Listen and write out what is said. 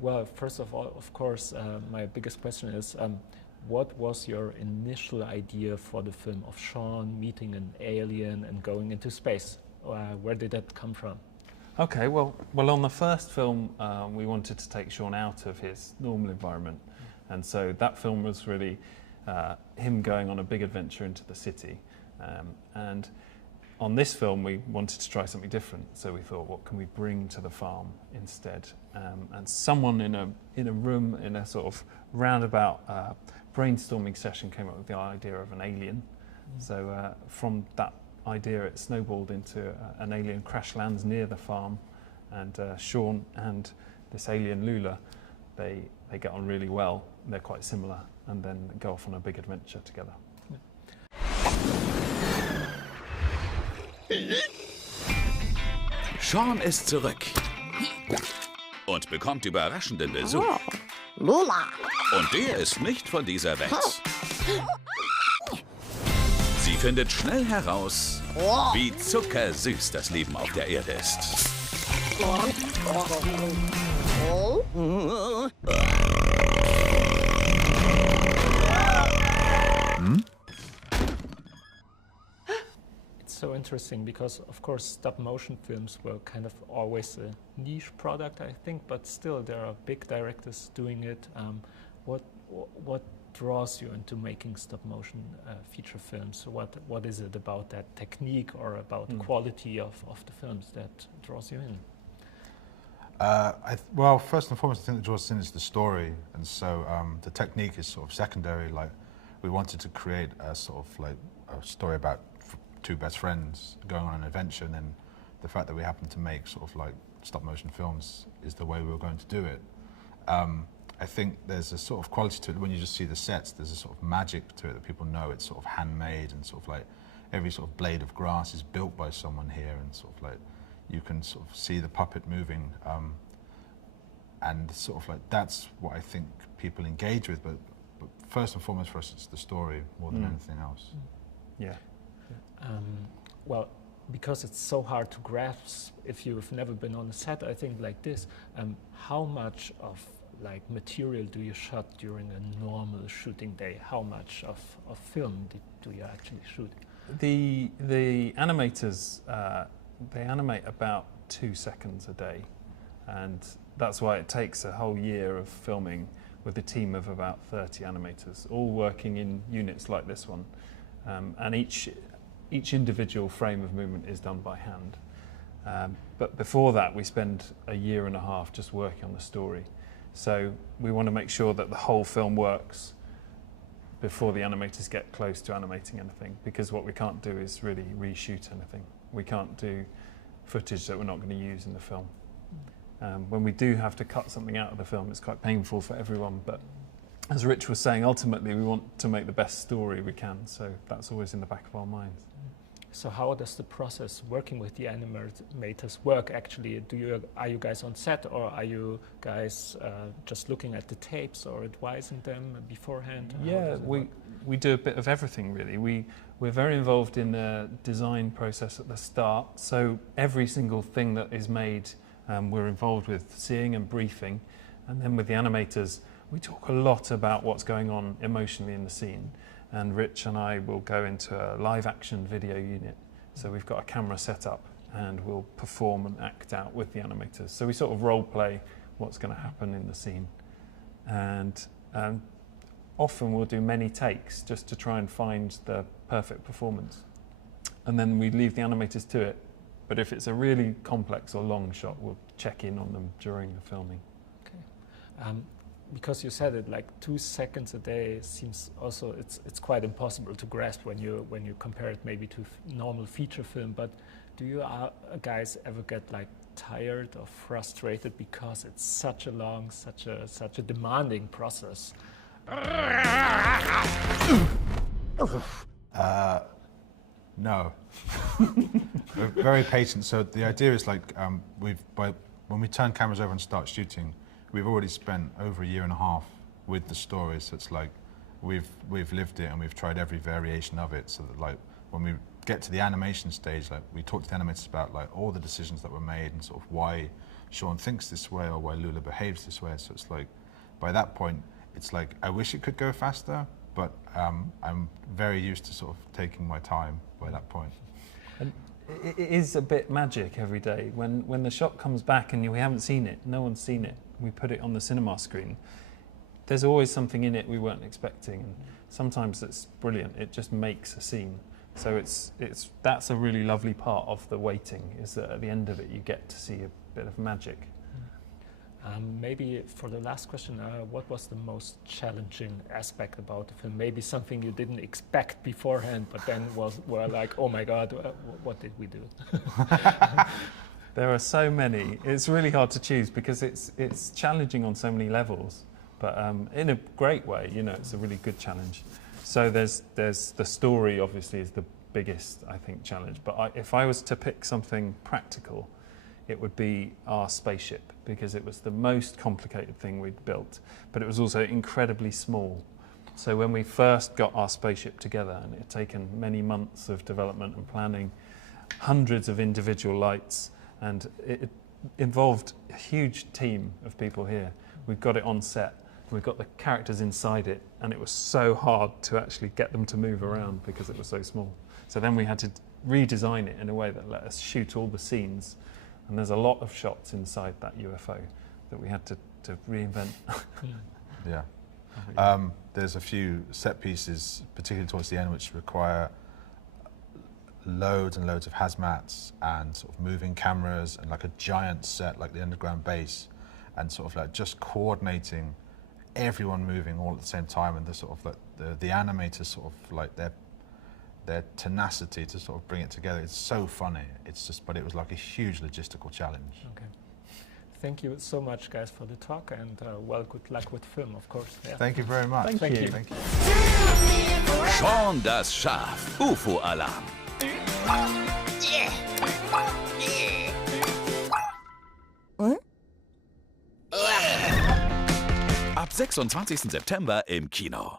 Well, first of all, of course, my biggest question is, what was your initial idea for the film of Shaun meeting an alien and going into space? Where did that come from? Okay, well, on the first film, we wanted to take Shaun out of his normal environment, and so that film was really him going on a big adventure into the city. And on this film, we wanted to try something different, so we thought, what can we bring to the farm instead? And someone in a room, in a sort of roundabout brainstorming session, came up with the idea of an alien. So from that idea, it snowballed into an alien crash lands near the farm, and Shaun and this alien Lula, they get on really well. They're quite similar, and then go off on a big adventure together. Shaun ist zurück und bekommt überraschenden Besuch. Oh, Lula. Und der ist nicht von dieser Welt. Sie findet schnell heraus, wie zuckersüß das Leben auf der Erde ist. So interesting because, of course, stop-motion films were kind of always a niche product, I think, but still there are big directors doing it. What draws you into making stop-motion feature films? What is it about that technique or about quality of the films that draws you in? Well, first and foremost, I think that draws us in is the story, and so the technique is sort of secondary. Like, we wanted to create a sort of like a story about two best friends going on an adventure, and then the fact that we happen to make sort of like stop-motion films is the way we were going to do it. I think there's a sort of quality to it. When you just see the sets, there's a sort of magic to it that people know it's sort of handmade, and sort of like every sort of blade of grass is built by someone here, and sort of like you can sort of see the puppet moving, and sort of like that's what I think people engage with. But first and foremost for us, it's the story more than anything else. Yeah. Well, because it's so hard to grasp if you've never been on a set, I think like this, how much of like material do you shot during a normal shooting day? How much of film do you actually shoot? The animators, they animate about 2 seconds a day, and that's why it takes a whole year of filming with a team of about 30 animators, all working in units like this one, and each individual frame of movement is done by hand. But before that, we spend a year and a half just working on the story. So we want to make sure that the whole film works before the animators get close to animating anything, because what we can't do is really reshoot anything. We can't do footage that we're not going to use in the film. When we do have to cut something out of the film, it's quite painful for everyone, but as Rich was saying, ultimately we want to make the best story we can, so that's always in the back of our minds. So how does the process working with the animators work actually? Are you guys on set, or are you guys just looking at the tapes or advising them beforehand? Yeah, we do a bit of everything really. We're very involved in the design process at the start, so every single thing that is made we're involved with seeing and briefing, and then with the animators we talk a lot about what's going on emotionally in the scene. And Rich and I will go into a live action video unit. So we've got a camera set up and we'll perform and act out with the animators. So we sort of role play what's going to happen in the scene. And often we'll do many takes just to try and find the perfect performance. And then we leave the animators to it. But if it's a really complex or long shot, we'll check in on them during the filming. Okay. Because you said it, like 2 seconds a day seems also it's quite impossible to grasp when you compare it maybe to normal feature film. But do you guys ever get like tired or frustrated because it's such a long, such a demanding process? No. We're very patient. So the idea is like when we turn cameras over and start shooting, we've already spent over 1.5 years with the story, so it's like we've lived it and we've tried every variation of it, so that like when we get to the animation stage, like we talk to the animators about like all the decisions that were made and sort of why Shaun thinks this way or why Lula behaves this way. So it's like, by that point, it's like, I wish it could go faster, but I'm very used to sort of taking my time by that point. And it is a bit magic every day. When the shot comes back and we haven't seen it, no one's seen it, we put it on the cinema screen, there's always something in it we weren't expecting. And sometimes it's brilliant, it just makes a scene. So that's a really lovely part of the waiting, is that at the end of it you get to see a bit of magic. Maybe for the last question, what was the most challenging aspect about the film? Maybe something you didn't expect beforehand, but then were like, oh my God, what did we do? There are so many. It's really hard to choose because it's challenging on so many levels, but in a great way. You know, it's a really good challenge. So there's the story, obviously, is the biggest, I think, challenge. But if I was to pick something practical, it would be our spaceship, because it was the most complicated thing we'd built, but it was also incredibly small. So when we first got our spaceship together, and it had taken many months of development and planning, hundreds of individual lights, and it involved a huge team of people here. We've got it on set, we've got the characters inside it, and it was so hard to actually get them to move around because it was so small. So then we had to redesign it in a way that let us shoot all the scenes. And there's a lot of shots inside that UFO that we had to reinvent. Yeah. There's a few set pieces, particularly towards the end, which require loads and loads of hazmats and sort of moving cameras and like a giant set like the underground base, and sort of like just coordinating everyone moving all at the same time, and the sort of like the animators sort of like their tenacity to sort of bring it together. It's so funny. It's just, but it was like a huge logistical challenge. Okay. Thank you so much, guys, for the talk, and well, good luck with film, of course. Yeah. Thank you very much. Thank you. Thank you. Shaun das Schaf, UFO-Alarm. Ab 26. September im Kino.